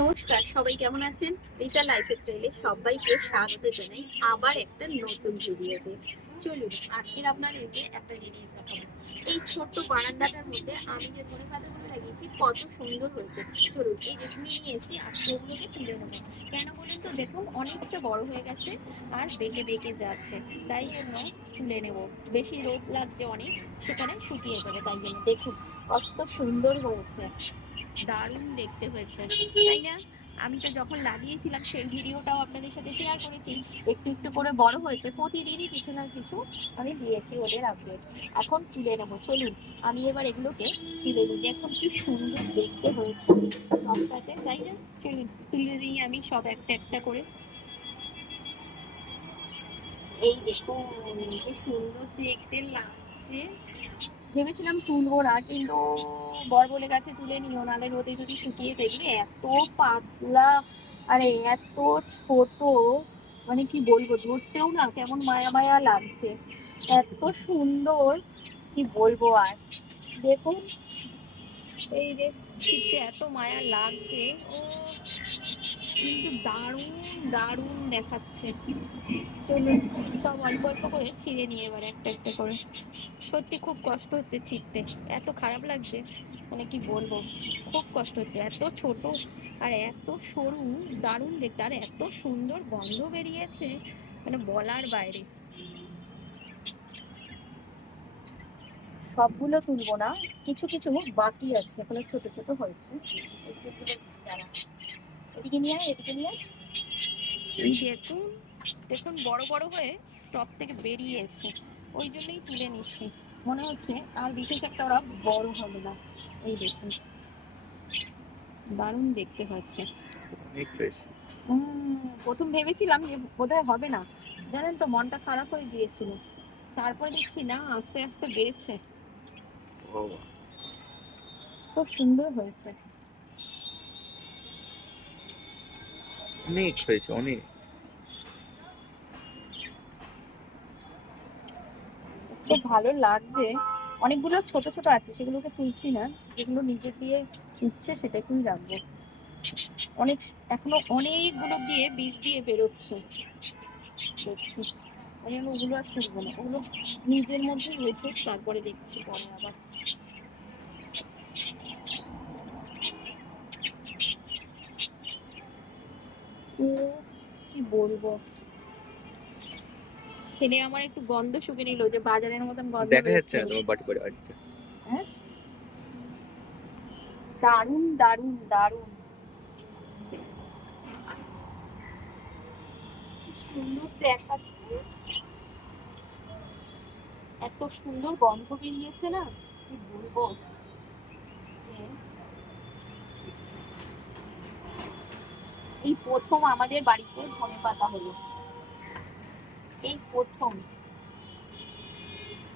নমস্কার, সবাই কেমন আছেন? রিতা লাইফস্টাইলে সবাইকে স্বাগত জানাই আবার একটা নতুন ভিডিওতে। চলুন আজকের আপনাদেরকে একটা জিনিস দেখাবো। এই ছোট্ট বারান্দাটার মধ্যে আমি যে ধনেপাতাগুলো লাগিয়েছি কত সুন্দর হয়েছে। চলুন এই যে ঝুড়ি নিয়ে এসেছি, আজকে ওগুলোকে তুলে নেবো। কেন বলুন তো, দেখুন অনেকটা বড় হয়ে গেছে আর বেঁকে বেঁকে যাচ্ছে, তাই জন্য তুলে নেব। বেশি রোদ লাগছে অনেক, সেখানে শুকিয়ে যাবে, তাই জন্য দেখুন কত সুন্দর হয়েছে, দারুণ দেখতে হয়েছে, তাই না? আমি তো যখন লাগিয়েছিলাম সেই ভিডিওটাও আপনাদের সাথে শেয়ার করেছি। একটু একটু করে বড় হয়েছে, প্রতিদিনই কিছু না কিছু আমি দিয়েছি ওদের আপডেট। এখন তুলে নেবো, চলুন আমি এবার এগুলোকে তুলে নিই। এখন কি সুন্দর দেখতে হয়েছে টপটাতে, তাই না? চলুন তুলে নিই আমি সব একটা একটা করে। এই দেখুন কি সুন্দর দেখতে লাগছে। ভেবেছিলাম তুলবো না, কিন্তু বর বলে গেছে তুলে নিও, নাহলে রোদে যদি শুকিয়ে যায়। এগুলো এত পাতলা আরে এত ছোট, মানে কি বলবো, ধরতেও না কেমন মায়া মায়া লাগছে, এত সুন্দর, কি বলবো আর। দেখুন এই যে ছিটতে এত মায়া লাগছে, ও কিন্তু দারুণ দারুণ দেখাচ্ছে। চলুন সব অল্প অল্প করে ছিঁড়ে নিয়ে এবার একটা একটা করে। সত্যি খুব কষ্ট হচ্ছে ছিঁড়তে, এত খারাপ লাগছে, মানে কি বলবো, খুব কষ্ট হচ্ছে। এত ছোট আর এত সরু, দারুণ দেখতে, আর এত সুন্দর গন্ধ বেরিয়েছে, মানে বলার বাইরে। সবগুলো তুলবো না, কিছু কিছু বাকি আছে, এখনো ছোট ছোট হয়েছে। এদিকে নিয়ে আয়, এদিকে নিয়ে আয়। এই দেখুন দেখুন বড় বড় হয়ে টপ থেকে বেরিয়ে এসছে, ওই জন্যই তুলে নিচ্ছি। মনে হচ্ছে আর বিশেষ একটা ওরা বড় হবে না। এই দেখুন দারুণ দেখতে হচ্ছে। প্রথম ভেবেছিলাম যে বোধহয় হবে না, জানেন তো, মনটা খারাপ হয়ে গিয়েছিল। তারপরে দেখছি না, আস্তে আস্তে বেড়েছে, খুব সুন্দর হয়েছে। অনেক হয়েছে, অনেক। খুব ভালো লাগছে। অনেকগুলো ছোট ছোট আছে, সেগুলোকে তুলছি না, যেগুলো নিজের দিয়ে উঠছে সেটাকেই রাখবো। অনেক, এখনো অনেকগুলো দিয়ে বীজ দিয়ে বেরোচ্ছে দেখছি, ওই জন্য ওগুলো আর তুলবো না, ওগুলো নিজের মধ্যেই উঠুক, তারপরে দেখছি পরে আবার। কি বলবো, ছেলে আমার একটু গন্ধ শুকে নিল, যে বাজারের মতন গন্ধ দেখা যাচ্ছে বেরোচ্ছে। না তোমার বাটি করে বাড়িতে। হ্যাঁ, দারুণ দারুণ দারুণ, কি সুন্দর দেখাচ্ছে, এত সুন্দর গন্ধ বেরিয়েছে না, কি বলবো। এই প্রথম আমাদের বাড়িতে ধনেপাতা হলো, এই প্রথম।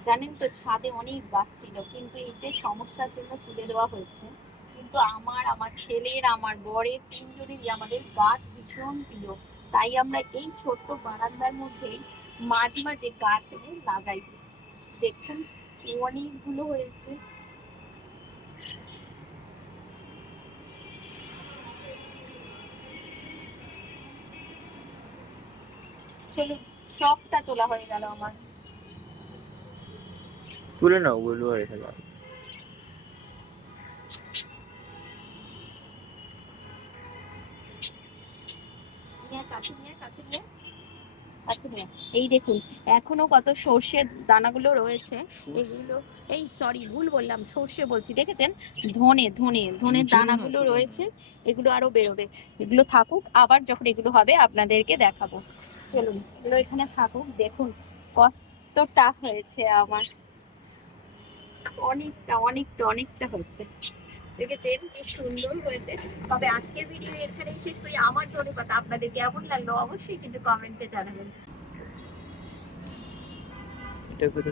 জানেন তো, ছাদে অনেক গাছ ছিল, কিন্তু এই যে সমস্যার জন্য তুলে দেওয়া হয়েছে। কিন্তু আমার, আমার ছেলের, আমার বরের, তিনজনেরই আমাদের গাছ ভীষণ প্রিয়। তাই আমরা এই ছোট্ট বারান্দার মধ্যেই মাঝে মাঝে গাছ এনে লাগাই। দেখুন অনেকগুলো হয়েছে। চলো, সবটা তোলা হয়ে গেল আমার। তুলে নাও ওগুলো আর রেখে দাও। কাছে নিয়ে কাছে নিয়ে কাছে নিয়ে, এই দেখুন এখনো কত সর্ষের দানাগুলো রয়েছে। এগুলো, এই সরি ভুল বললাম, সর্ষে বলছি, দেখেছেন, ধনে ধনে ধনের দানাগুলো রয়েছে, এগুলো আরো বেরোবে। এগুলো থাকুক, আবার যখন এগুলো হবে আপনাদেরকে দেখাবো। চলুন এগুলো এখানে থাকুক, দেখুন কতটা হয়েছে আমার, অনেকটা অনেকটা অনেকটা হয়েছে। দেখেছেন কি সুন্দর হয়েছে। তবে আজকের ভিডিও এখানেই শেষ করি। আমার ধনেপাতা আপনাদের কেমন লাগলো অবশ্যই কিন্তু কমেন্টে জানাবেন। এটা করে